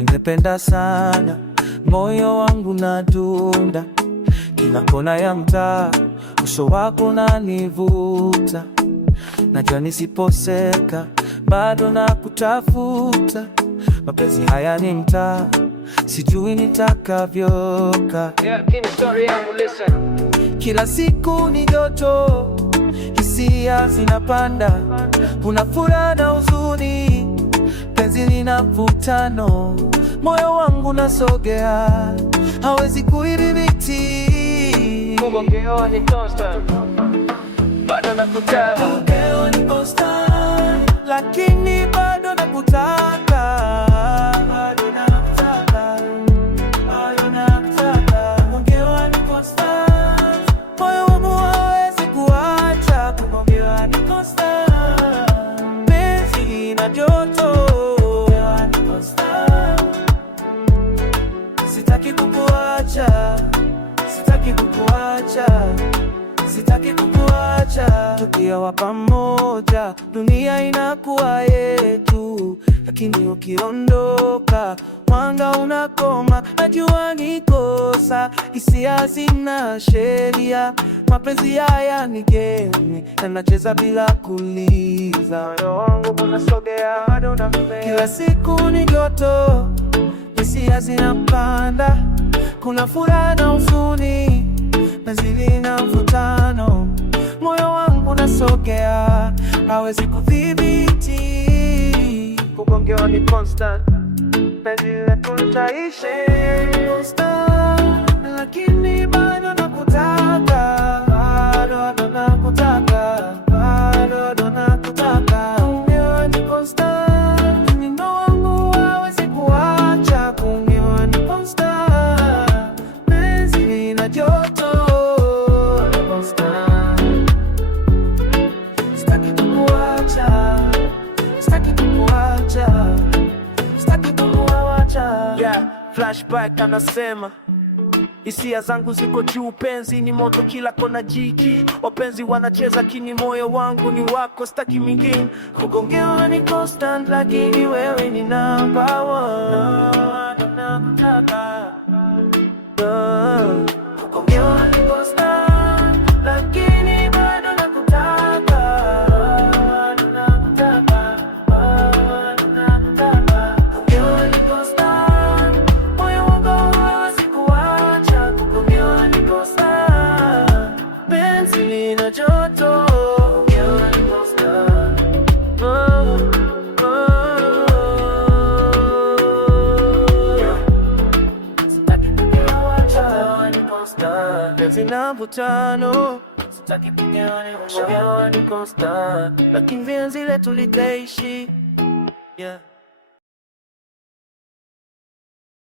Ningependa sana, moyo wangu nadunda, kila kona ya mtaa, uso wako unanivuta. Najua nisiposeka, bado nakutafuta. Mapenzi haya ni mtaa, sijui nitakavyoka. Kila siku ni joto, hisia zinapanda, kuna furaha na huzuni, penzi lina mvutano, moyo wangu nasogea, hawezi kuidhibiti. Kugongewa ni constant, bado nakutaka. Kugongewa ni constant, lakini bado nakutaka. Bado nakutaka, bado nakutaka. Kugongewa ni constant, moyo wangu hawezi kuacha. Kugongewa ni constant, penzi na joto. Kugongewa ni constant, sitaki kukuacha. Sitaki kukuacha, sitaki kukuacha. Tukiwa pamoja, dunia inakuwa yetu, lakini ukiondoka, mwanga unakoma. Najua ni kosa, hisia zina sheria, mapenzi haya ni game, na nacheza bila kuuliza. Moyo wangu unasogea, bado nakupenda. Kila siku ni joto, hisia zinapanda, kuna furaha na huzuni, penzi lina mvutano, moyo wangu nasogea, hawezi kudhibiti. Kugongewa ni constant, penzi letu litaishi constant, lakini bado nakutaka, bado nakutaka, bado nakutaka. Kugongewa ni constant, mwendo wangu hawezi kuacha. Kugongewa ni constant, penzi na joto constant, sitaki kukuacha, sitaki kukuacha, sitaki kukuacha. Yeah, flashback anasema hisia zangu ziko juu, penzi ni moto kila kona jiki, wapenzi wanacheza kini, moyo wangu ni wako, sitaki mingine. Kugongewa ni constant, lakini wewe ni number one. Nakutaka. Kugongewa ni constant, lakini bado nakutaka. Nakutaka, nakutaka. Kugongewa ni constant, moyo wangu hawezi kuacha. Kugongewa ni constant, penzi lina joto. Kugongewa ni constant. Penzi na mvutano, sitaki kugongewa ni constant, lakini penzi letu litaishi. Yeah.